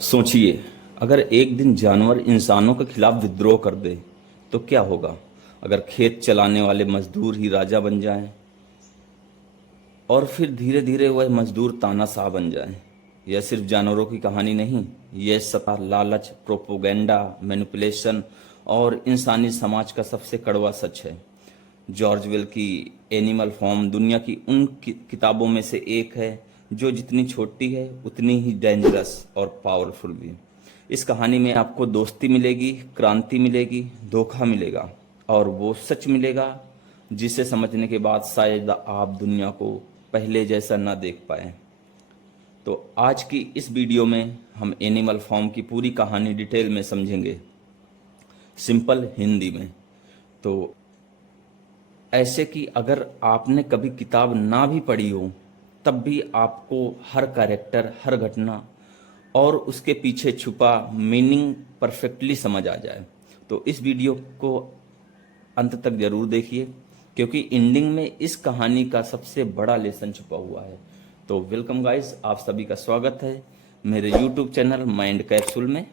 सोचिए, अगर एक दिन जानवर इंसानों के खिलाफ विद्रोह कर दे तो क्या होगा। अगर खेत चलाने वाले मजदूर ही राजा बन जाएं और फिर धीरे धीरे वह मजदूर तानाशाह बन जाएं। यह सिर्फ जानवरों की कहानी नहीं, यह सत्ता, लालच, प्रोपोगेंडा, मैनिपुलेशन और इंसानी समाज का सबसे कड़वा सच है। जॉर्ज वेल की एनिमल फॉर्म दुनिया की उन किताबों में से एक है जो जितनी छोटी है उतनी ही डेंजरस और पावरफुल भी। इस कहानी में आपको दोस्ती मिलेगी, क्रांति मिलेगी, धोखा मिलेगा और वो सच मिलेगा जिसे समझने के बाद शायद आप दुनिया को पहले जैसा ना देख पाए। तो आज की इस वीडियो में हम एनिमल फॉर्म की पूरी कहानी डिटेल में समझेंगे, सिंपल हिंदी में। तो ऐसे कि अगर आपने कभी किताब ना भी पढ़ी हो तब भी आपको हर कैरेक्टर, हर घटना और उसके पीछे छुपा मीनिंग परफेक्टली समझ आ जाए। तो इस वीडियो को अंत तक जरूर देखिए, क्योंकि एंडिंग में इस कहानी का सबसे बड़ा लेसन छुपा हुआ है। तो वेलकम गाइस, आप सभी का स्वागत है मेरे यूट्यूब चैनल माइंड कैप्सूल में।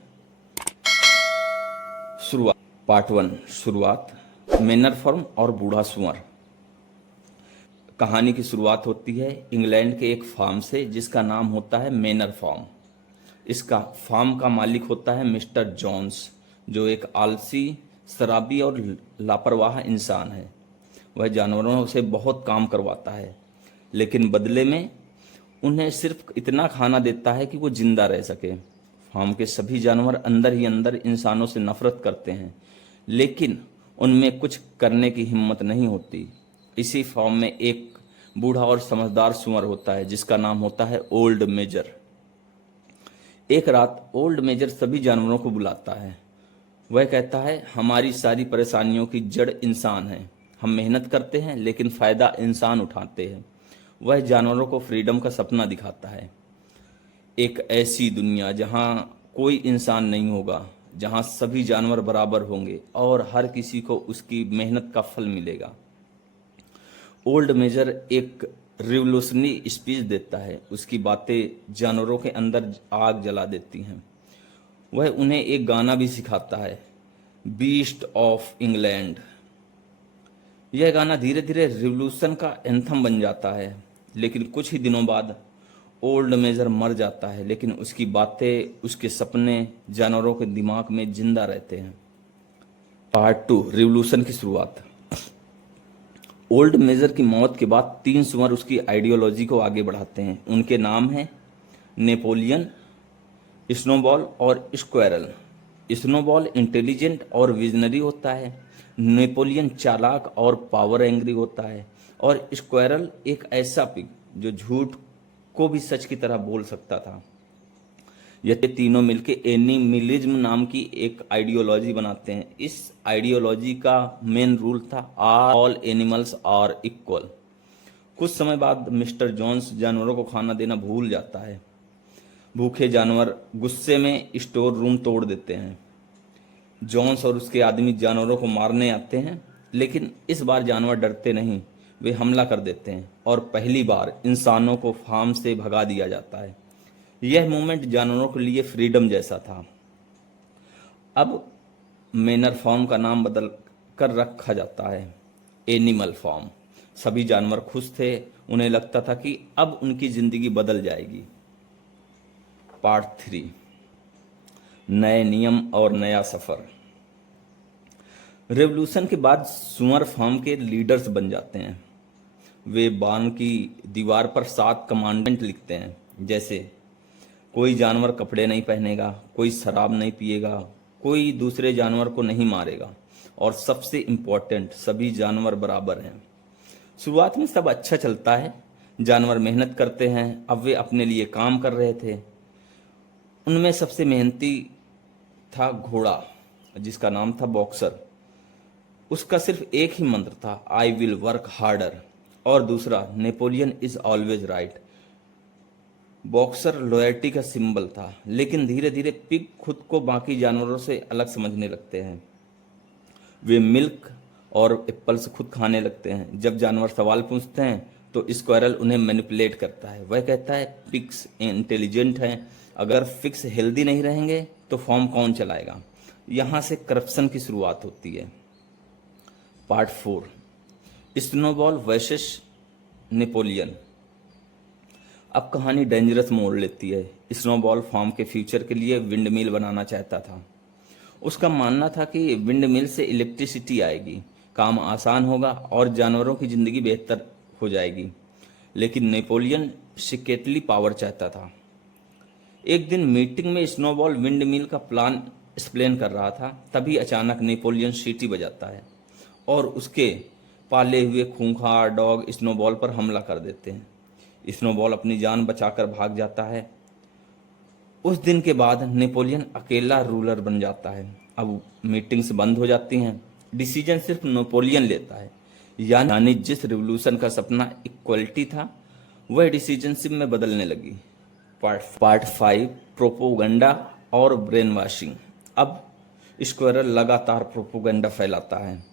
शुरुआत, पार्ट 1, शुरुआत, मैनर फॉर्म और बूढ़ा सुअर। कहानी की शुरुआत होती है इंग्लैंड के एक फार्म से जिसका नाम होता है मैनर फार्म। इसका फार्म का मालिक होता है मिस्टर जॉन्स, जो एक आलसी, शराबी और लापरवाह इंसान है। वह जानवरों से बहुत काम करवाता है, लेकिन बदले में उन्हें सिर्फ इतना खाना देता है कि वो जिंदा रह सके। फार्म के सभी जानवर अंदर ही अंदर इंसानों से नफरत करते हैं, लेकिन उनमें कुछ करने की हिम्मत नहीं होती। इसी फार्म में एक बूढ़ा और समझदार सुअर होता है जिसका नाम होता है ओल्ड मेजर। एक रात ओल्ड मेजर सभी जानवरों को बुलाता है। वह कहता है, हमारी सारी परेशानियों की जड़ इंसान है। हम मेहनत करते हैं लेकिन फायदा इंसान उठाते हैं। वह जानवरों को फ्रीडम का सपना दिखाता है, एक ऐसी दुनिया जहां कोई इंसान नहीं होगा, जहां सभी जानवर बराबर होंगे और हर किसी को उसकी मेहनत का फल मिलेगा। ओल्ड मेजर एक रिवोल्यूशनरी स्पीच देता है। उसकी बातें जानवरों के अंदर आग जला देती हैं। वह उन्हें एक गाना भी सिखाता है, बीस्ट ऑफ इंग्लैंड। यह गाना धीरे धीरे रिवॉल्यूशन का एंथम बन जाता है। लेकिन कुछ ही दिनों बाद ओल्ड मेजर मर जाता है, लेकिन उसकी बातें, उसके सपने जानवरों के दिमाग में जिंदा रहते हैं। पार्ट 2, रिवॉल्यूशन की शुरुआत। ओल्ड मेजर की मौत के बाद 3 सुअर उसकी आइडियोलॉजी को आगे बढ़ाते हैं। उनके नाम हैं नेपोलियन, स्नोबॉल और स्क्वेरल। स्नोबॉल इंटेलिजेंट और विजनरी होता है, नेपोलियन चालाक और पावर एंग्री होता है, और स्क्वेरल एक ऐसा पिग जो झूठ को भी सच की तरह बोल सकता था। ये तीनों मिलकर एनिमिलिज्म नाम की एक आइडियोलॉजी बनाते हैं। इस आइडियोलॉजी का मेन रूल था ऑल एनिमल्स आर इक्वल। कुछ समय बाद मिस्टर जॉन्स जानवरों को खाना देना भूल जाता है। भूखे जानवर गुस्से में स्टोर रूम तोड़ देते हैं। जॉन्स और उसके आदमी जानवरों को मारने आते हैं, लेकिन इस बार जानवर डरते नहीं, वे हमला कर देते हैं और पहली बार इंसानों को फार्म से भगा दिया जाता है। यह मूवमेंट जानवरों के लिए फ्रीडम जैसा था। अब मैनर फार्म का नाम बदल कर रखा जाता है एनिमल फार्म। सभी जानवर खुश थे, उन्हें लगता था कि अब उनकी जिंदगी बदल जाएगी। पार्ट 3, नए नियम और नया सफर। रेवोल्यूशन के बाद सुअर फार्म के लीडर्स बन जाते हैं। वे बार्न की दीवार पर 7 कमांडमेंट लिखते हैं, जैसे कोई जानवर कपड़े नहीं पहनेगा, कोई शराब नहीं पिएगा, कोई दूसरे जानवर को नहीं मारेगा, और सबसे इम्पोर्टेंट, सभी जानवर बराबर हैं। शुरुआत में सब अच्छा चलता है, जानवर मेहनत करते हैं। अब वे अपने लिए काम कर रहे थे। उनमें सबसे मेहनती था घोड़ा, जिसका नाम था बॉक्सर। उसका सिर्फ एक ही मंत्र था, आई विल वर्क हार्डर, और दूसरा, Napoleon is always right. Boxer loyalty का सिंबल था, लेकिन धीरे धीरे पिग खुद को बाकी जानवरों से अलग समझने लगते हैं। वे मिल्क और एप्पल्स खुद खाने लगते हैं। जब जानवर सवाल पूछते हैं तो स्क्वायरल उन्हें मैनिपुलेट करता है। वह कहता है पिग्स इंटेलिजेंट हैं अगर फिक्स हेल्दी नहीं रहेंगे तो फॉर्म कौन चलाएगा। यहाँ से करप्शन की शुरुआत होती है। Part 4, snowball versus Napoleon. अब कहानी डेंजरस मोड़ लेती है। स्नोबॉल फार्म के फ्यूचर के लिए विंड मिल बनाना चाहता था। उसका मानना था कि विंड मिल से इलेक्ट्रिसिटी आएगी, काम आसान होगा और जानवरों की जिंदगी बेहतर हो जाएगी। लेकिन नेपोलियन सीक्रेटली पावर चाहता था। एक दिन मीटिंग में स्नोबॉल विंड मिल का प्लान एक्सप्लेन कर रहा था, तभी अचानक नेपोलियन सीटी बजाता है और उसके पाले हुए खूंखार डॉग स्नोबॉल पर हमला कर देते हैं। स्नोबॉल अपनी जान बचाकर भाग जाता है। उस दिन के बाद नेपोलियन अकेला रूलर बन जाता है। अब मीटिंग्स बंद हो जाती हैं, डिसीजन सिर्फ नेपोलियन लेता है। यानी जिस रिवोल्यूशन का सपना इक्वलिटी था, वह डिसीजनशिप में बदलने लगी। पार्ट 5, प्रोपोगंडा और ब्रेन वॉशिंग। अब स्क्वायरल लगातार प्रोपोगंडा फैलाता है।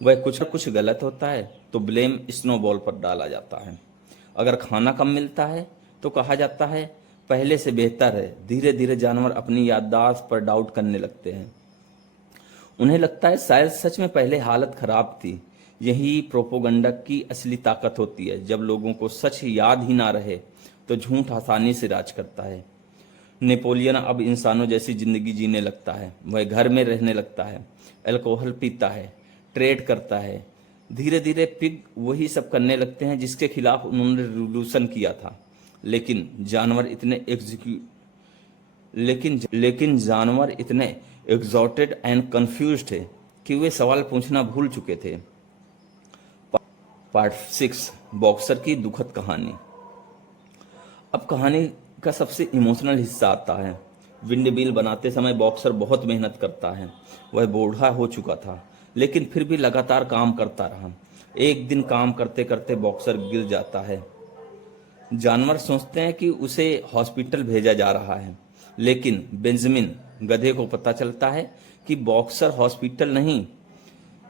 वह कुछ गलत होता है तो ब्लेम स्नोबॉल पर डाला जाता है। अगर खाना कम मिलता है तो कहा जाता है पहले से बेहतर है। धीरे धीरे जानवर अपनी याददाश्त पर डाउट करने लगते हैं। उन्हें लगता है शायद सच में पहले हालत खराब थी। यही प्रोपोगंडा की असली ताकत होती है। जब लोगों को सच याद ही ना रहे तो झूठ आसानी से राज करता है। नेपोलियन अब इंसानों जैसी जिंदगी जीने लगता है। वह घर में रहने लगता है, अल्कोहल पीता है, ट्रेड करता है। धीरे धीरे पिग वही सब करने लगते हैं जिसके खिलाफ उन्होंने रिवॉल्यूशन किया था। लेकिन जानवर इतने एग्जॉटेड एंड कंफ्यूज थे कि वे सवाल पूछना भूल चुके थे। पार्ट 6, बॉक्सर की दुखद कहानी। अब कहानी का सबसे इमोशनल हिस्सा आता है। विंड मिल बनाते समय बॉक्सर बहुत मेहनत करता है। वह बूढ़ा हो चुका था लेकिन फिर भी लगातार काम करता रहा। एक दिन काम करते करते बॉक्सर गिर जाता है। जानवर सोचते हैं कि उसे हॉस्पिटल भेजा जा रहा है, लेकिन बेंजामिन गधे को पता चलता है कि बॉक्सर हॉस्पिटल नहीं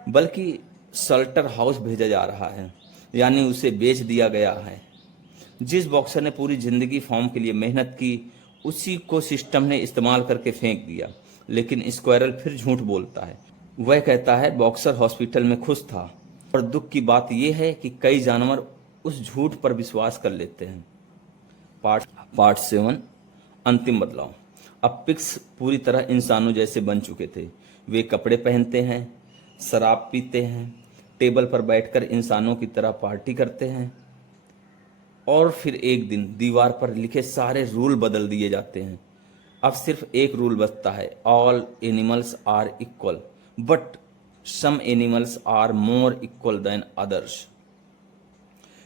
बल्कि सल्टर हाउस भेजा जा रहा है, यानी उसे बेच दिया गया है। जिस बॉक्सर ने पूरी जिंदगी फॉर्म के लिए मेहनत की, उसी को सिस्टम ने इस्तेमाल करके फेंक दिया। लेकिन स्क्वायरल फिर झूठ बोलता है। वह कहता है बॉक्सर हॉस्पिटल में खुश था। और दुख की बात यह है कि कई जानवर उस झूठ पर विश्वास कर लेते हैं। पार्ट 7, अंतिम बदलाव। अब पिग्स पूरी तरह इंसानों जैसे बन चुके थे। वे कपड़े पहनते हैं, शराब पीते हैं, टेबल पर बैठकर इंसानों की तरह पार्टी करते हैं। और फिर एक दिन दीवार पर लिखे सारे रूल बदल दिए जाते हैं। अब सिर्फ एक रूल बचता है, all animals are equal but some animals are more equal than others.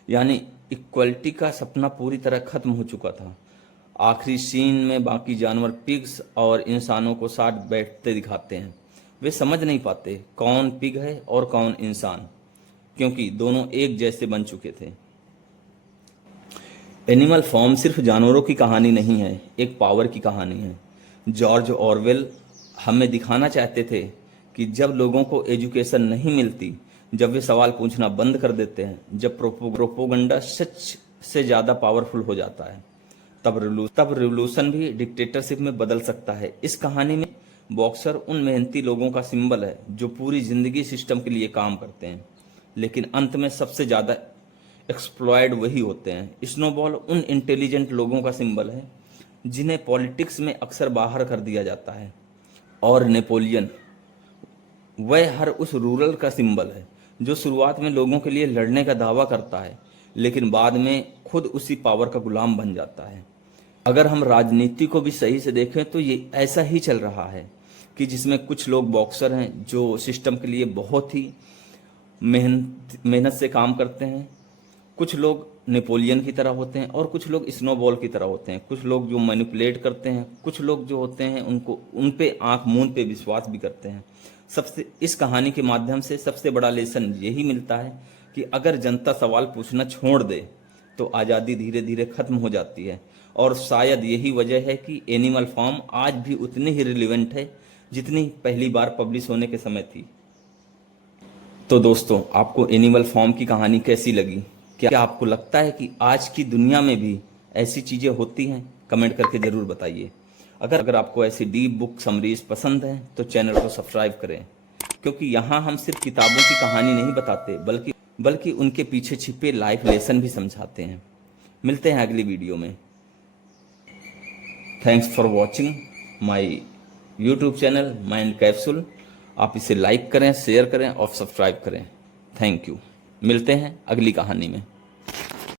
यानी इक्वलिटी का सपना पूरी तरह खत्म हो चुका था। आखिरी सीन में बाकी जानवर पिग्स और इंसानों को साथ बैठते दिखाते हैं। वे समझ नहीं पाते कौन पिग है और कौन इंसान, क्योंकि दोनों एक जैसे बन चुके थे। एनिमल फॉर्म सिर्फ जानवरों की कहानी नहीं है, एक पावर की कहानी है। जॉर्ज ऑरवेल हमें दिखाना चाहते थे कि जब लोगों को एजुकेशन नहीं मिलती, जब वे सवाल पूछना बंद कर देते हैं, जब प्रोपोगंडा सच से ज़्यादा पावरफुल हो जाता है, तब रिवोल्यूशन भी डिक्टेटरशिप में बदल सकता है। इस कहानी में बॉक्सर उन मेहनती लोगों का सिंबल है जो पूरी जिंदगी सिस्टम के लिए काम करते हैं, लेकिन अंत में सबसे ज़्यादा एक्सप्लॉयड वही होते हैं। स्नोबॉल उन इंटेलिजेंट लोगों का सिंबल है जिन्हें पॉलिटिक्स में अक्सर बाहर कर दिया जाता है। और नेपोलियन वह हर उस रूरल का सिंबल है जो शुरुआत में लोगों के लिए लड़ने का दावा करता है, लेकिन बाद में खुद उसी पावर का गुलाम बन जाता है। अगर हम राजनीति को भी सही से देखें तो ये ऐसा ही चल रहा है कि जिसमें कुछ लोग बॉक्सर हैं जो सिस्टम के लिए बहुत ही मेहनत से काम करते हैं, कुछ लोग नेपोलियन की तरह होते हैं और कुछ लोग स्नोबॉल की तरह होते हैं। कुछ लोग जो मैनिपुलेट करते हैं, कुछ लोग जो होते हैं उनको उन पे आंख मूंद पे विश्वास भी करते हैं। इस कहानी के माध्यम से सबसे बड़ा लेसन यही मिलता है कि अगर जनता सवाल पूछना छोड़ दे तो आज़ादी धीरे धीरे खत्म हो जाती है। और शायद यही वजह है कि एनिमल फॉर्म आज भी उतनी ही रिलेवेंट है जितनी पहली बार पब्लिश होने के समय थी। तो दोस्तों, आपको एनिमल फॉर्म की कहानी कैसी लगी? क्या आपको लगता है कि आज की दुनिया में भी ऐसी चीज़ें होती हैं? कमेंट करके ज़रूर बताइए। अगर आपको ऐसी डीप बुक समरीज पसंद है तो चैनल को सब्सक्राइब करें, क्योंकि यहाँ हम सिर्फ किताबों की कहानी नहीं बताते बल्कि उनके पीछे छिपे लाइफ लेसन भी समझाते हैं। मिलते हैं अगली वीडियो में। Thanks for watching my YouTube channel mind capsule. आप इसे लाइक करें, शेयर करें और सब्सक्राइब करें। Thank you. मिलते हैं अगली कहानी में।